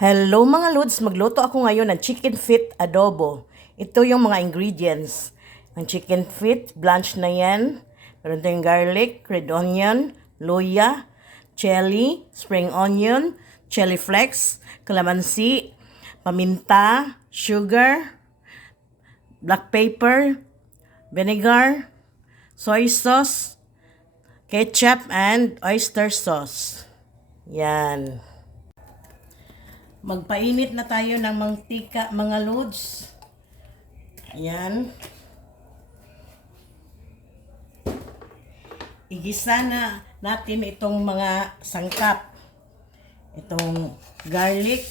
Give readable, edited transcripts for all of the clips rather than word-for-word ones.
Hello mga lods, magluto ako ngayon ng chicken feet adobo. Ito yung mga ingredients. Ang chicken feet, blanch na yan. Meron tayong garlic, red onion, luya, chili, spring onion, chili flakes, calamansi, paminta, sugar, black pepper, vinegar, soy sauce, ketchup, and oyster sauce. Yan. Magpainit na tayo ng mantika, mga lods. Ayan. Igisa na natin itong mga sangkap. Itong garlic.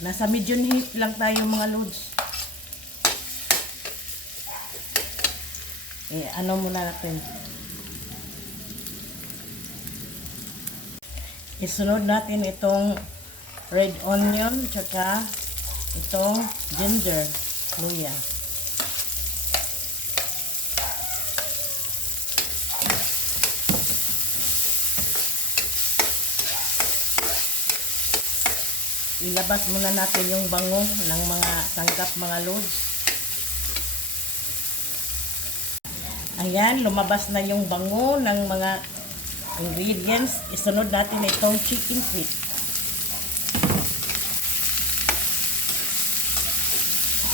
Nasa medium heat lang tayo, mga lods. Ano muna natin. Isunod natin itong red onion, tsaka itong ginger, luya. Ilabas muna natin yung bango ng mga sangkap, mga lods. Ayan, lumabas na yung bango ng mga ingredients. Isunod natin itong chicken feet.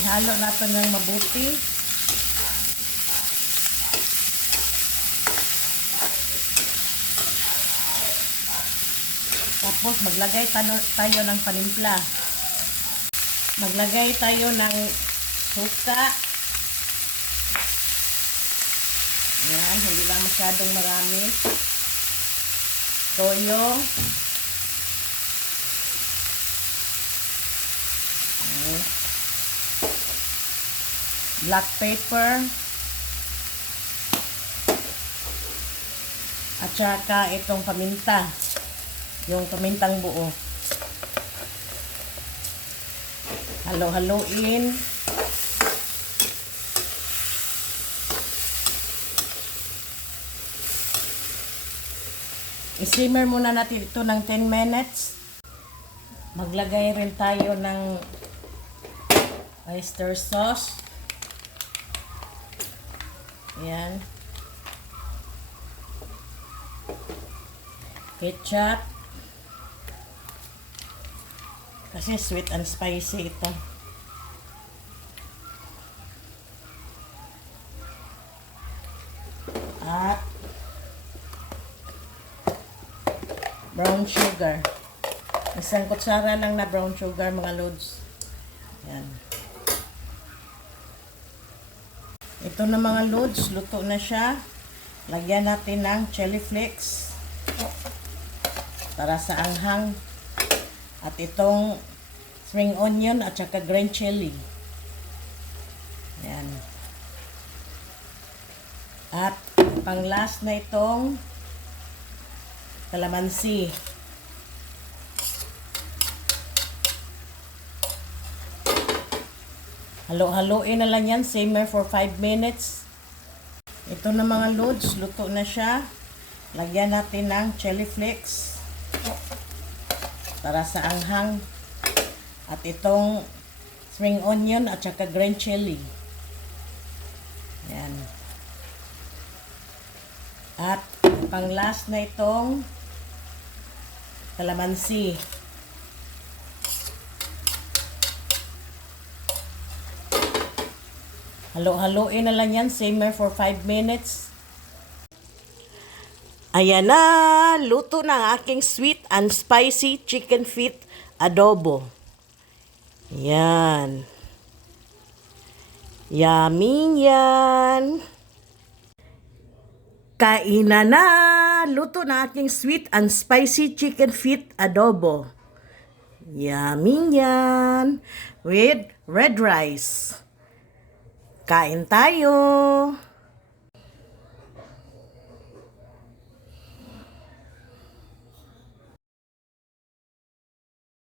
Ihalo natin ng mabuti. Tapos maglagay tayo ng panimpla. Maglagay tayo ng suka. Yan, hindi lang masyadong marami. Toyo. Black pepper, at saka itong paminta, yung pamintang buo. Halo-haloin. I-simmer muna natin ito ng 10 minutes. Maglagay rin tayo ng oyster sauce. Ayan. Ketchup. Kasi sweet and spicy ito. At brown sugar. Isang kutsara lang na brown sugar, mga lods. Ayan. Ito na, mga lods, luto na siya. Lagyan natin ng chili flakes para sa anghang. At itong spring onion at saka green chili. Yan. At pang last na itong calamansi. Halo-haloin na lang yan, simmer for 5 minutes. Ito na, mga lods, luto na siya. Lagyan natin ng chili flakes para sa anghang. At itong spring onion at saka green chili. Yan. At pang last na itong calamansi. Halo-haloin na lang yan, simmer for 5 minutes. Ayan na, luto na ang aking sweet and spicy chicken feet adobo. Yan. Yummy yan. Kainan na, luto na aking sweet and spicy chicken feet adobo. Yummy yan. With red rice. Kain tayo!